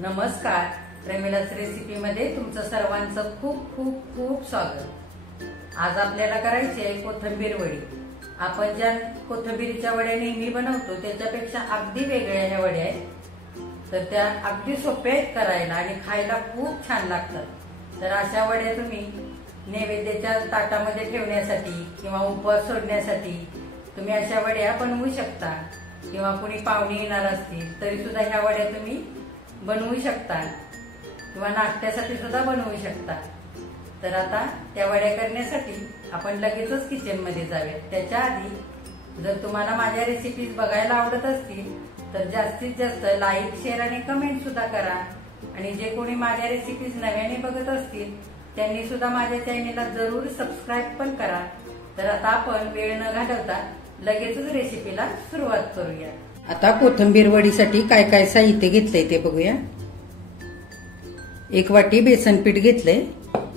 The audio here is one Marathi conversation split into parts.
नमस्कार, प्रेमिला's रेसिपीमध्ये तुमचं सर्वांचं खूप खूप खूप स्वागत। आज आपल्याला करायची आहे कोथिंबीर वडी। आपण ज्या कोथिंबीरीच्या वड्या नेहमी बनवतो त्याच्यापेक्षा अगदी वेगळ्या ह्या वड्या आहेत। तर त्या अगदी सोप्या आहेत करायला आणि खायला खूप छान लागतात। तर अशा वड्या तुम्ही नैवेद्याच्या ताटामध्ये ठेवण्यासाठी किंवा उपवास सोडण्यासाठी तुम्ही अशा वड्या बनवू शकता, किंवा कोणी पाहुणे येणार असतील तरी सुद्धा ह्या वड्या तुम्ही बनवू शकता, किंवा नाश्त्यासाठी सुद्धा बनवू शकता। तर आता त्या वड्या करण्यासाठी आपण लगेचच किचन मध्ये जाऊयात। त्याच्या आधी जर तुम्हाला माझ्या रेसिपीज बघायला आवडत असतील तर जास्तीत जास्त लाईक, शेअर आणि कमेंट सुद्धा करा। आणि जे कोणी माझ्या रेसिपीज नव्याने बघत असतील त्यांनी सुद्धा माझ्या चॅनेलला जरूर सबस्क्राईब पण करा। तर आता आपण वेळ न घालवता लगेचच रेसिपीला सुरुवात करूया। आता कोथिंबीर वडीसाठी काय काय साहित्य घेतलंय ते बघूया। 1 वाटी बेसन पीठ घेतलंय,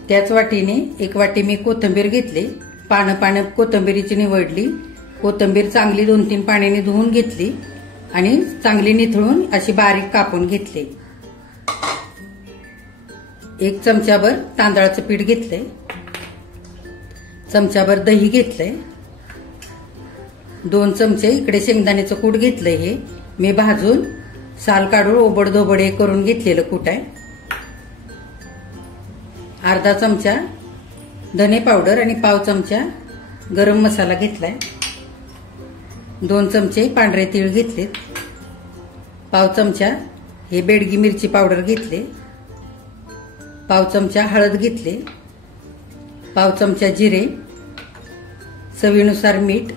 त्याच वाटीने 1 वाटी मी कोथिंबीर घेतली। पानं कोथिंबीरीची निवडली। कोथिंबीर चांगली 2-3 पाण्याने धुवून घेतली आणि चांगली निथळून अशी बारीक कापून घेतली। 1 चमचाभर तांदळाचं पीठ घेतलंय, चमचाभर दही घेतलंय, 2 चमचे इकडे शेंगदाण्याचं कूट घेतलंय। हे मी भाजून साल काढून ओबडधोबडे करून घेतलेलं कूट आहे। अर्धा चमचा धने पावडर आणि पाव चमचा गरम मसाला घेतलाय। 2 चमचे पांढरे तीळ घेतलेत, पाव चमचा हे बेडगी मिरची पावडर घेतले, पाव चमचा हळद घेतले, पाव चमचा जिरे, चवीनुसार मीठ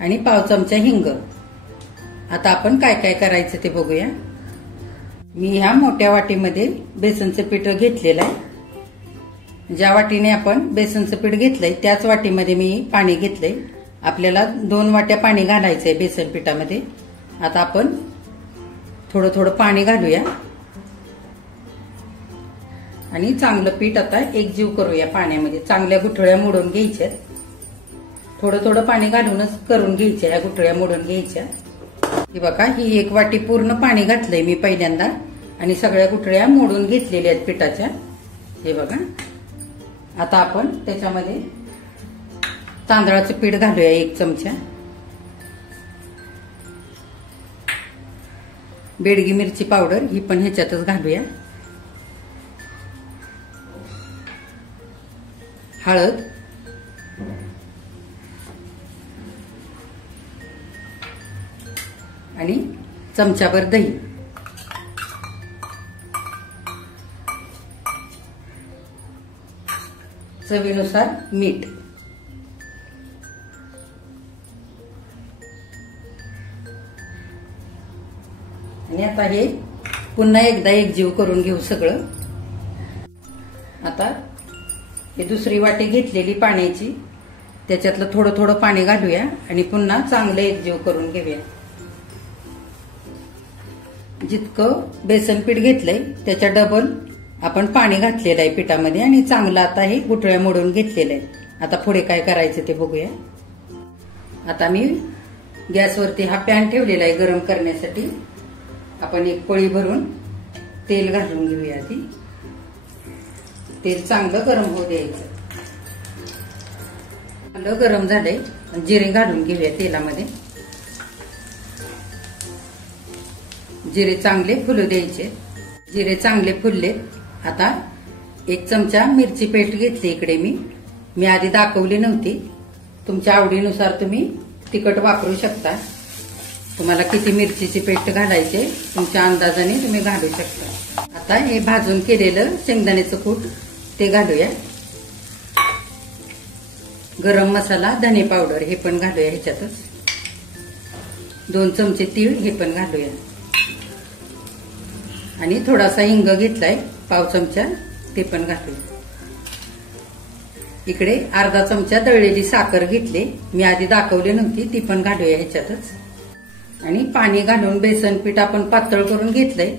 आणि पाव चमचा हिंग। आता आपण काय काय करायचं ते बघूया। मी ह्या मोठ्या वाटीमध्ये बेसनचं पीठ घेतलेलं आहे। ज्या वाटीने आपण बेसनचं पीठ घेतलंय त्याच वाटीमध्ये मी पाणी घेतलंय। आपल्याला 2 वाट्या पाणी घालायचंय बेसन पिठामध्ये। आता आपण थोडं थोडं पाणी घालूया आणि चांगलं पीठ आता एकजीव करूया पाण्यामध्ये। चांगल्या गुठळ्या मोडून घ्यायच्या, थोडं थोडं पाणी घालूनच करून घ्यायच्या, या गुठळ्या मोडून घ्यायच्या। हे बघा, ही 1 वाटी पूर्ण पाणी घातलंय मी पहिल्यांदा आणि सगळ्या गुठळ्या मोडून घेतलेल्या आहेत पिठाच्या। हे बघा, आता आपण त्याच्यामध्ये तांदळाचं पीठ घालूया 1 चमचा, बेडगी मिरची पावडर ही पण ह्याच्यातच घालूया, हळद, आणि चमचाभर दही, चवीनुसार मीठ। आणि आता हे पुन्हा एकदा एकजीव करून घेऊ सगळं। आता हे दुसरी वाटी घेतलेली पाण्याची, त्याच्यातलं थोडं थोडं पाणी घालूया आणि पुन्हा चांगलं एकजीव करून घेऊया। जितकं बेसन पीठ घेतलंय त्याच्या डबल आपण पाणी घातलेलं आहे पिठामध्ये आणि चांगलं आता हे गुठळ्या मोडून घेतलेलं आहे। आता पुढे काय करायचं ते बघूया। आता मी गॅसवरती हा पॅन ठेवलेला आहे गरम करण्यासाठी। आपण 1 पळी भरून तेल घालून घेऊया आधी। तेल चांगलं गरम होऊ द्यायचं। चांगलं गरम झालंय, जिरे घालून घेऊया तेलामध्ये। जिरे चांगले फुलू द्यायचे। जिरे चांगले फुलले, आता 1 चमचा मिरची पेस्ट घेतली इकडे मी आधी दाखवली नव्हती। तुमच्या आवडीनुसार तुम्ही तिखट वापरू शकता। तुम्हाला किती मिरचीची पेस्ट घालायचे तुमच्या अंदाजाने तुम्ही घालू शकता। आता हे भाजून केलेलं शेंगदाण्याचं कूट ते घालूया, गरम मसाला, धने पावडर हे पण घालूया ह्याच्यातच, 2 चमचे तीळ हे पण घालूया आणि थोडासा हिंग घेतलाय पाव चमचा ते पण घालूया। इकडे अर्धा चमचा दळलेली साखर घेतली, मी आधी दाखवली नव्हती, ती पण घालूया ह्याच्यातच। आणि पाणी घालून बेसन पीठ आपण पातळ करून घेतलंय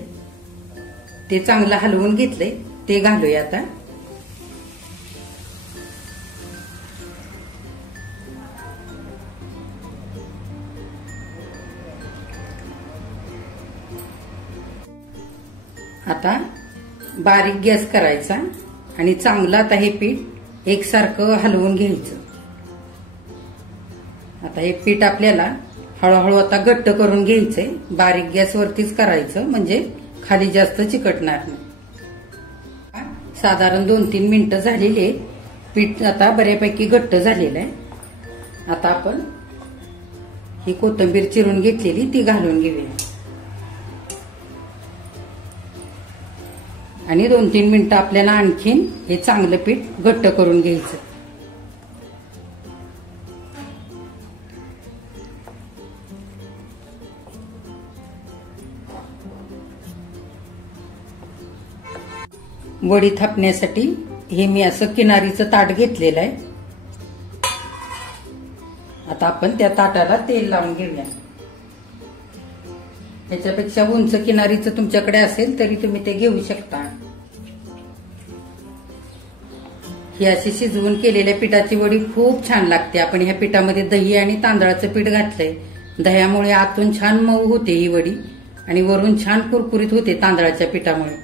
ते चांगलं हलवून घेतलंय ते घालूया आता। आता बारीक गॅस करायचा आणि चांगलं आता हे पीठ एकसारखं हलवून घ्यायचं. आता हे पीठ आपल्याला हळूहळू आता घट्ट करून घ्यायचंय. बारीक गॅसवरतीच करायचं म्हणजे खाली जास्त चिकटणार नाही. साधारण 2-3 मिनिटं झालेले पीठ आता बऱ्यापैकी घट्ट झालेलं आहे. आता आपण ही कोथिंबीर चिरून घेतलेली ती घालून घेऊया आणि 2-3 मिनिटं आपल्याला आणखीन हे चांगलं पीठ घट्ट करून घ्यायचं. वडी थापण्यासाठी हे मी असं किनारीचं ताट घेतलेलं आहे. आता आपण त्या ताटाला तेल लावून घेऊया. याच्यापेक्षा उंच किनारीचं तुमच्याकडे असेल तरी तुम्ही ते घेऊ शकता. ही अशी शिजवून केलेल्या पिठाची वडी खूप छान लागते. आपण ह्या पिठामध्ये दही आणि तांदळाचं पीठ घातलंय. दह्यामुळे आतून छान मऊ होते ही वडी आणि वरून छान कुरकुरीत होते तांदळाच्या पिठामुळे.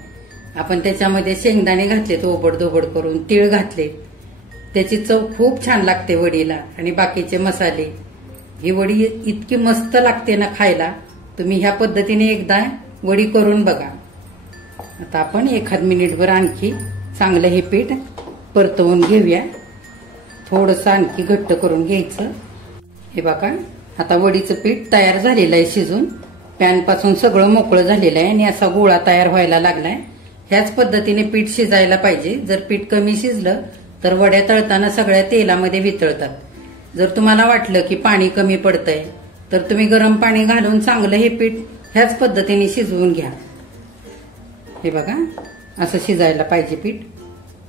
आपण त्याच्यामध्ये शेंगदाणे घातले ओबडधोबड करून, तीळ घातले, त्याची चव खूप छान लागते वडीला आणि बाकीचे मसाले. ही वडी इतकी मस्त लागते ना खायला. तुम्ही ह्या पद्धतीने एकदा वडी करून बघा. आता आपण 1 मिनिटभर आणखी चांगलं हे पीठ परतवून घेऊया. थोडंसं आणखी घट्ट करून घ्यायचं. हे बघा आता वडीचं पीठ तयार झालेलं आहे शिजून. पॅन पासून सगळं मोकळं झालेलं आहे आणि असा गोळा तयार व्हायला लागलाय. ह्याच पद्धतीने पीठ शिजायला पाहिजे. जर पीठ कमी शिजलं तर वड्या तळताना सगळ्या तेलामध्ये वितळतात. जर तुम्हाला वाटलं की पाणी कमी पडतंय तर तुम्ही गरम पाणी घालून चांगलं हे पीठ ह्याच पद्धतीने शिजवून घ्या. हे बघा असं शिजायला पाहिजे पीठ.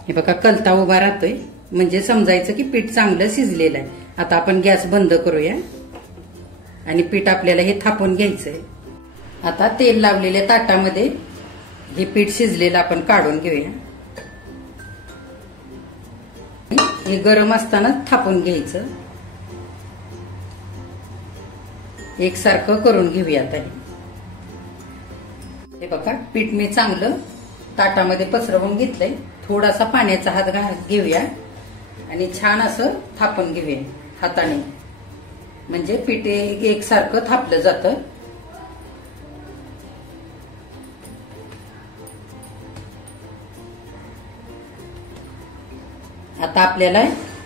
हे बघा कलता उभा राहतोय म्हणजे समजायचं की पीठ चांगलं शिजलेलं आहे. आता आपण गॅस बंद करूया आणि पीठ आपल्याला हे थापून घ्यायचंय. आता तेल लावलेल्या ताटामध्ये हे पीठ शिजलेलं आपण काढून घेऊया. हे गरम असताना थापून घ्यायचं. एकसारखं करून घेऊया. आता हे बघा पीठ मी चांगलं ताटामध्ये पसरवून घेतलंय. थोडासा पाण्याचा हात घेऊया आणि छान असं थापून घेऊया हाताने, म्हणजे पीठ एकसारखं थापलं जातं. आता आपल्याला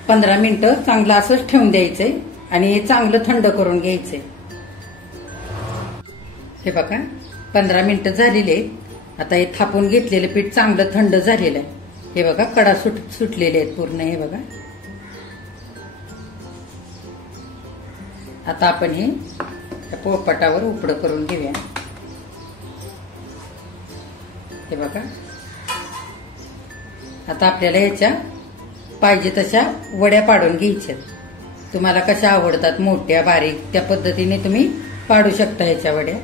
15 मिनिटं चांगलं असंच ठेवून द्यायचंय आणि हे चांगलं थंड करून घ्यायचंय. हे बघा 15 मिनिटं झालेले. आता हे थापून घेतलेलं पीठ चांगलं थंड झालेलं आहे. हे बघा कडा सुटलेले आहेत पूर्ण. हे बघा आता आपण हे पोळपाटावर उपडं करून घेऊया. हे बघा आता आपल्याला याच्या पाहिजे तशा वड्या पाडून घ्यायच्या. तुम्हाला कशा आवडतात, मोठ्या बारीक, त्या पद्धतीने तुम्ही पाडू शकता ह्याच्या वड्या.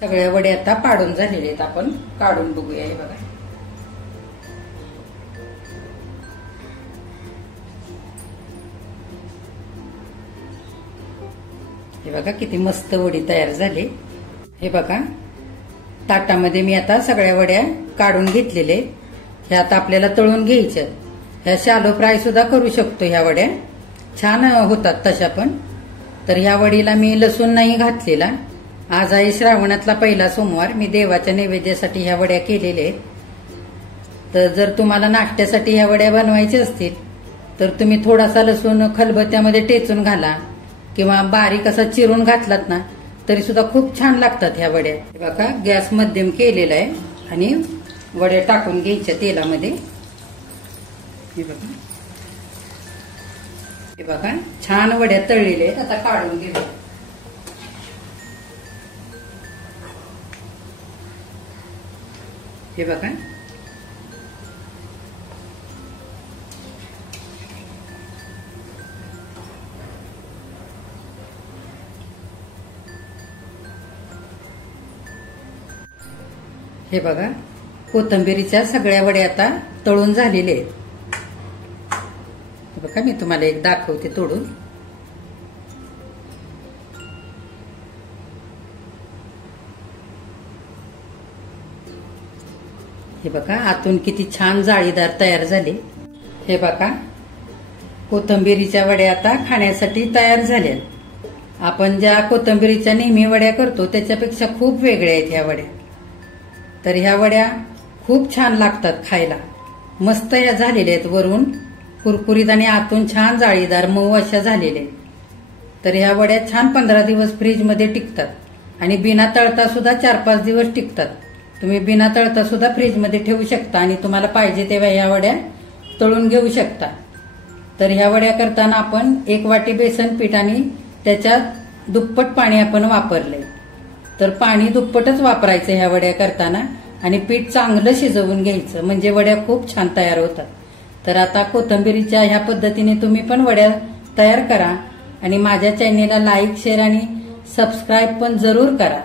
सगळ्या वड्या आता पाडून झालेल्या आहेत. आपण काढून बघूया. हे बघा हे बघा किती मस्त वडी तयार झाली. हे बघा ताटामध्ये मी आता सगळ्या वड्या काढून घेतलेले. ह्या आता आपल्याला तळून घ्यायच्या. ह्या शालो फ्राय सुद्धा करू शकतो. ह्या वड्या छान होतात तशा पण. तर ह्या वडीला मी लसूण नाही घातलेला. आज आहे श्रावणातला पहिला सोमवार. मी देवाच्या नैवेद्यासाठी ह्या वड्या केलेल्या आहेत. तर जर तुम्हाला नाश्त्यासाठी ह्या वड्या बनवायच्या असतील तर तुम्ही थोडासा लसूण खलबत्त्यामध्ये टेचून घाला किंवा बारीक असा चिरून घातलात ना तरी सुद्धा खूप छान लागतात ह्या वड्या. बघा गॅस मध्यम केलेला आहे आणि वड्या टाकून घ्यायच्या तेलामध्ये. हे बघा हे बघा छान वड्या तळलेल्या आहेत. आता काढून घेऊया. हे बघा हे बघा कोथिंबीरीच्या सगळ्या वड्या आता तळून झालेल्या आहेत. बघा मी तुम्हाला एक दाखवते तोडून. हे बघा आतून किती छान जाळीदार तयार झाले. हे बघा कोथिंबीरीच्या वड्या आता खाण्यासाठी तयार झाल्या. आपण ज्या कोथिंबीरीच्या नेहमी वड्या करतो त्याच्यापेक्षा खूप वेगळ्या आहेत ह्या वड्या. तर ह्या वड्या खूप छान लागतात खायला. मस्त या झालेल्या आहेत, वरून कुरकुरीत आणि आतून छान जाळीदार मऊ अशा झालेल्या आहेत. तर ह्या वड्या छान 15 दिवस फ्रीजमध्ये टिकतात आणि बिना तळता सुद्धा 4-5 दिवस टिकतात. तुम्ही बिना तळता सुद्धा फ्रीजमध्ये ठेवू शकता आणि तुम्हाला पाहिजे तेव्हा ह्या वड्या तळून घेऊ शकता. तर ह्या वड्या करताना आपण 1 वाटी बेसन पीठ आणि त्याच्यात दुप्पट पाणी आपण वापरलंय. तर पाणी दुप्पटच वापरायचं ह्या वड्या करताना आणि पीठ चांगलं शिजवून घ्यायचं, म्हणजे वड्या खूप छान तयार होतात. तर आता कोथिंबीरीच्या ह्या पद्धतीने तुम्ही पण वड्या तयार करा आणि माझ्या चॅनेलला लाईक, शेअर आणि सबस्क्राईब पण जरूर करा.